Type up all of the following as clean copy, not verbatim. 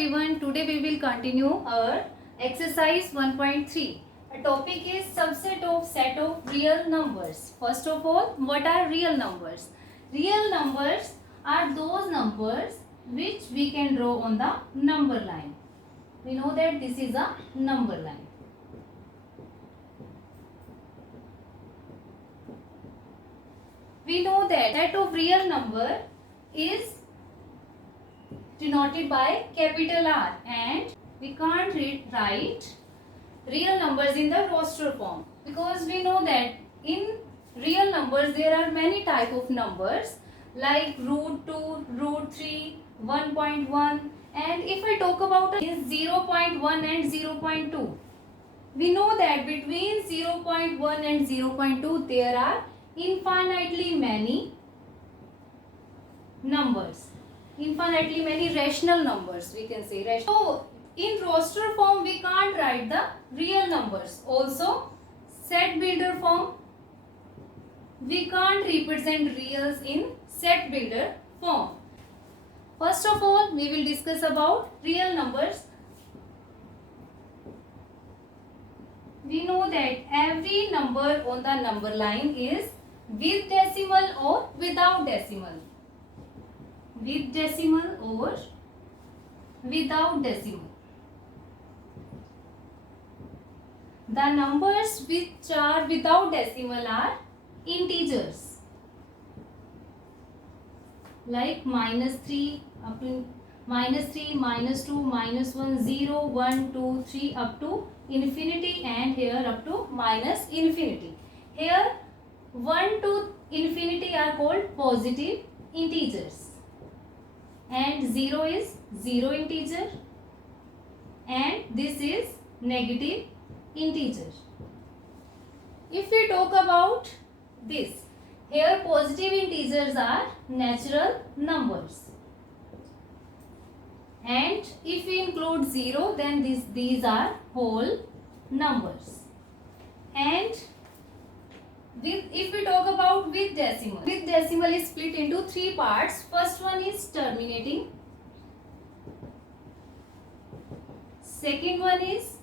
everyone, today we will continue our exercise 1.3. The topic is subset of set of real numbers. First of all, what are real numbers? Real numbers are those numbers which we can draw on the number line. We know that this is a number line. We know that set of real number is denoted by capital R, and we can't write real numbers in the roster form because we know that in real numbers there are many type of numbers like root 2, root 3, 1.1, and if I talk about is 0.1 and 0.2. We know that between 0.1 and 0.2 there are infinitely many numbers. Infinitely many rational numbers, we can say. So in roster form we can't write the real numbers. Also set builder form we can't represent reals in set builder form. First of all, we will discuss about real numbers. We know that every number on the number line is with decimal or without decimal. With decimal or without decimal. The numbers which are without decimal are integers like -3, -3, -2, -1, 0, 1, 2, 3 up to infinity, and here up to -infinity. Here 1 to infinity are called positive integers. And 0 is 0 integer, and this is negative integer. If we talk about this, here positive integers are natural numbers, and if we include 0 then these are whole numbers. And if we talk about with decimal is split into three parts. First one is terminating, second one is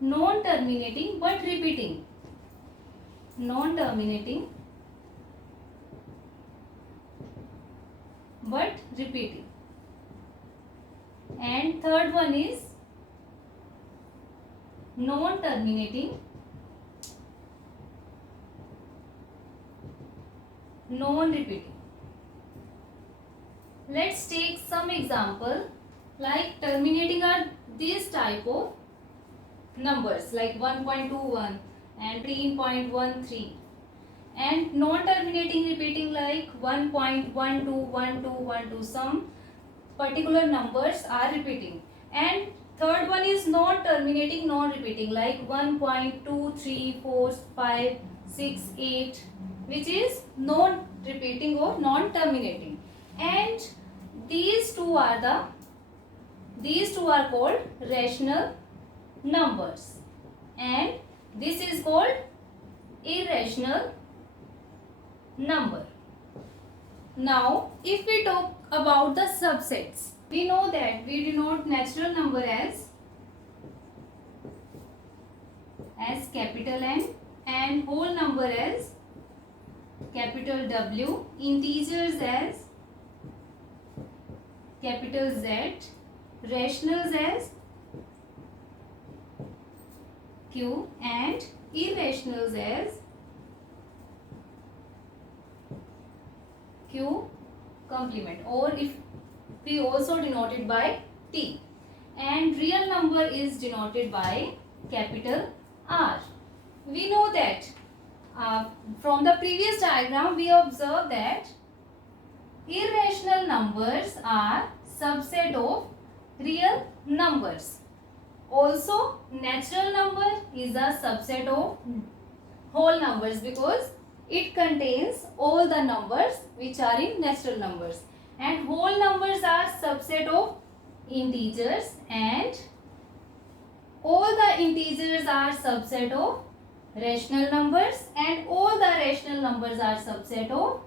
non-terminating but repeating, non-terminating but repeating, and third one is non-terminating, non-repeating. Let's take some example. Like terminating are these type of numbers like 1.21 and 13.13, and non-terminating repeating like 1.12, 12, some particular numbers are repeating. And third one is non-terminating, non-repeating like 1.2, 3, 4, 5, 6, 8, which is non-repeating or non-terminating. And these two are called rational numbers, and this is called irrational number. Now if we talk about the subsets, we know that we denote natural number as capital N, and whole number as capital W, integers as capital Z, rationals as Q, and irrationals as Q complement, or if we also denote it by T. And real number is denoted by capital R. We know that from the previous diagram we observed that irrational numbers are subset of real numbers. Also natural number is a subset of whole numbers because it contains all the numbers which are in natural numbers, and whole numbers are subset of integers, and all the integers are subset of rational numbers, and all the rational numbers are subset of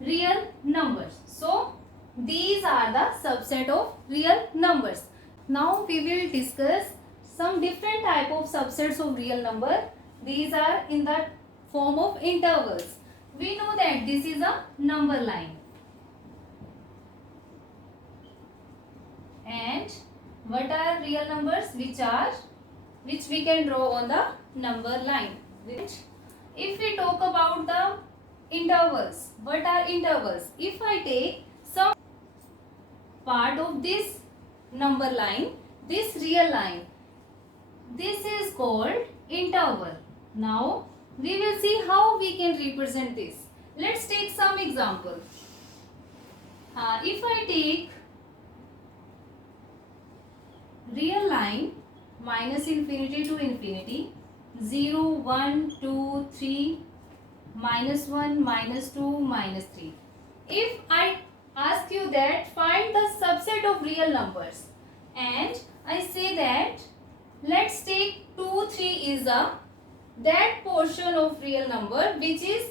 real numbers. So These are the subset of real numbers. Now we will discuss some different type of subsets of real number. These are in the form of intervals. We know that this is a number line. And what are real numbers? Which we can draw on the number line. If we talk about the intervals, what are intervals? If I take some part of this number line, this real line, this is called interval. Now we will see how we can represent this. Let's take some example. If I take real line minus infinity to infinity, 0, 1, 2, 3, minus 1, minus 2, minus 3. If I ask you that find the subset of real numbers, and I say that let's take 2, 3 is that portion of real number which is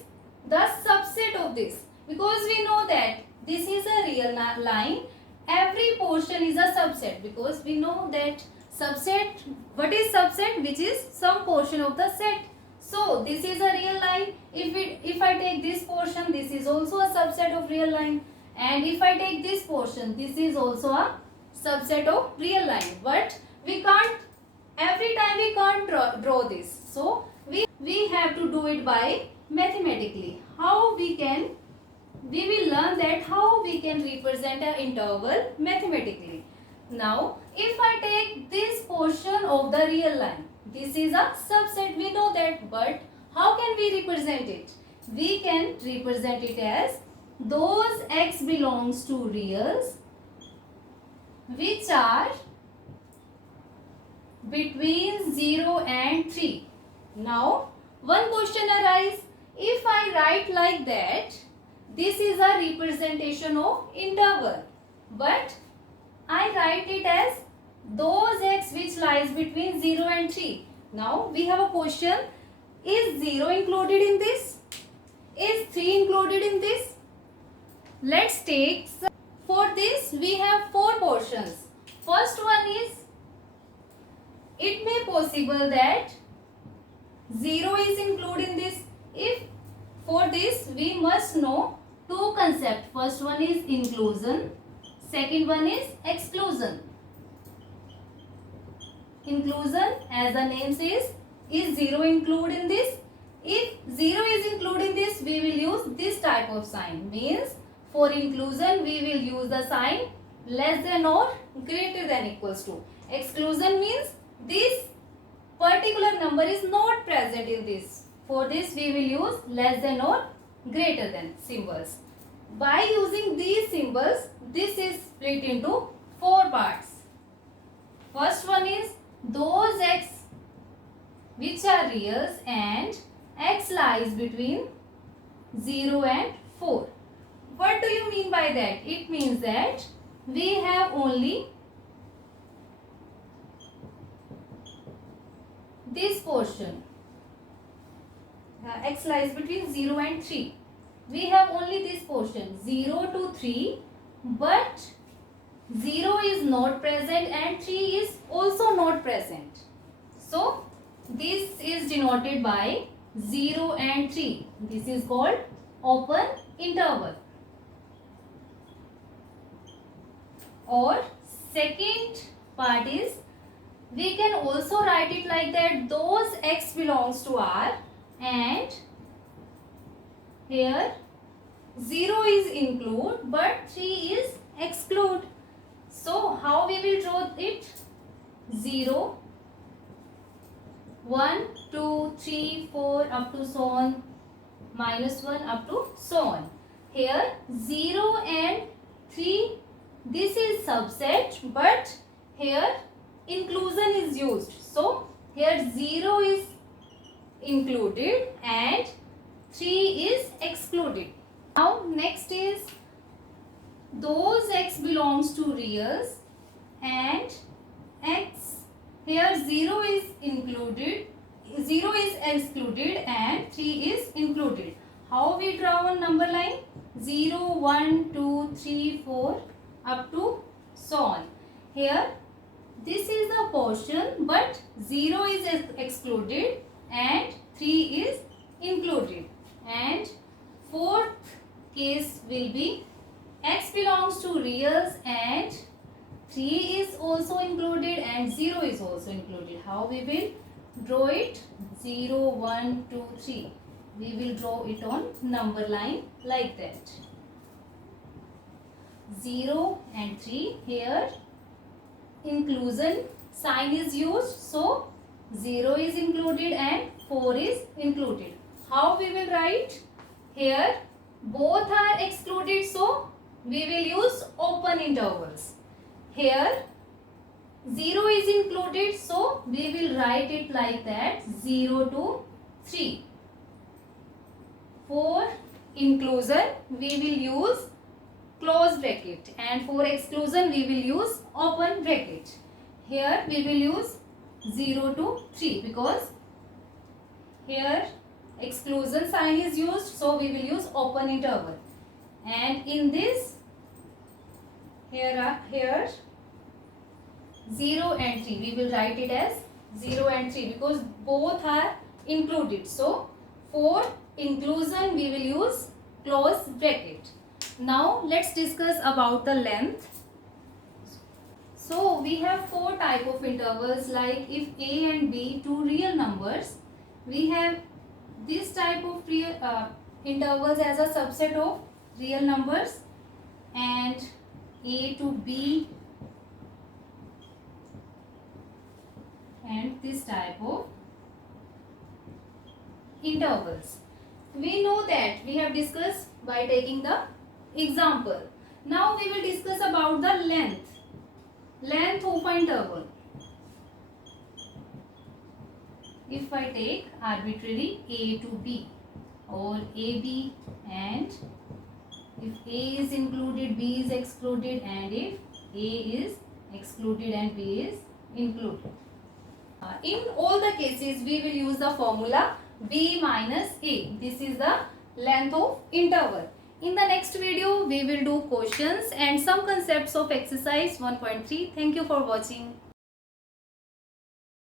the subset of this, because we know that this is a real line, every portion is a subset, because we know that subset, what is subset? Which is some portion of the set. So this is a real line. If I take this portion, this is also a subset of real line, and if I take this portion, this is also a subset of real line. But we can't, every time we can't draw this, so we have to do it by mathematically. How we will learn that how we can represent an interval mathematically. Now if I take this portion of the real line, this is a subset, we know that, but how can we represent it? We can represent it as those x belongs to reals which are between 0 and 3. Now one question arises, if I write like that, this is a representation of interval, but I write it as those x which lies between 0 and 3. Now we have a question, is 0 included in this? Is 3 included in this? Let's take, for this we have 4 portions. First one is, it may possible that 0 is included in this. If for this we must know two concepts. First one is inclusion, second one is exclusion. Inclusion, as the name says, is 0 included in this? If 0 is included in this, we will use this type of sign. Means for inclusion we will use the sign less than or greater than equals to. Exclusion means this particular number is not present in this. For this we will use less than or greater than symbols. By using these symbols, this is split into 4 parts. First one is those x which are reals and x lies between 0 and 4. What do you mean by that? It means that we have only this portion. X lies between 0 and 3. We have only this portion 0 to 3, but 0 is not present and 3 is also not present. So this is denoted by 0 and 3. This is called open interval. Or second part is, we can also write it like that, those x belongs to R and here 0 is include but 3 is exclude. So how we will draw it? 0, 1, 2, 3, 4 up to so on, minus 1 up to so on. Here 0 and 3, this is subset, but here inclusion is used. So here 0 is included and 3 is excluded. Now next is those x belongs to reals and x, here 0 is included, 0 is excluded and 3 is included. How we draw one number line? 0, 1, 2, 3, 4 up to so on. Here this is the portion, but 0 is excluded and 3 is included. And fourth case will be x belongs to reals and 3 is also included and 0 is also included. How we will draw it? 0, 1, 2, 3. We will draw it on number line like that. 0 and 3. Here inclusion sign is used, so 0 is included and 4 is included. How we will write? Here both are excluded, so we will use open intervals. Here 0 is included, so we will write it like that, 0 to 3. For inclusion we will use close bracket, and for exclusion we will use open bracket. Here we will use 0 to 3 because here exclusion sign is used, so we will use open interval. And in this here 0 and 3 we will write it as 0 and 3 because both are included. So for inclusion we will use close bracket. Now let's discuss about the length. So we have 4 type of intervals, like if a and b two real numbers, we have this type of intervals as a subset of real numbers, and a to b and this type of intervals. We know that we have discussed by taking the example. Now we will discuss about the length of an interval. If I take arbitrary a to b or ab, and if a is included, b is excluded, and if a is excluded and b is included. In all the cases we will use the formula b minus a. This is the length of interval. In the next video we will do questions and some concepts of exercise 1.3. Thank you for watching.